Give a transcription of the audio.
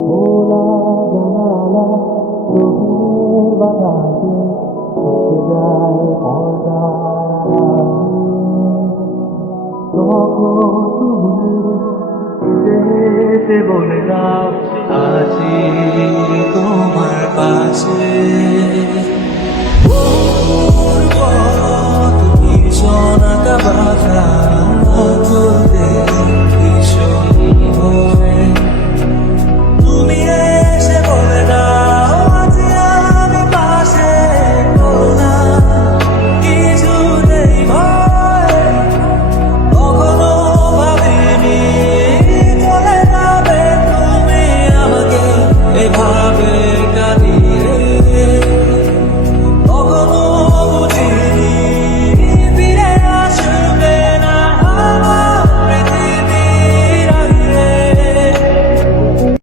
খোলা জানালা চোখের বাতাসে থেকে যায় পর্দার আড়ালে। তখন তুমি হেসে হেসে বলে দাও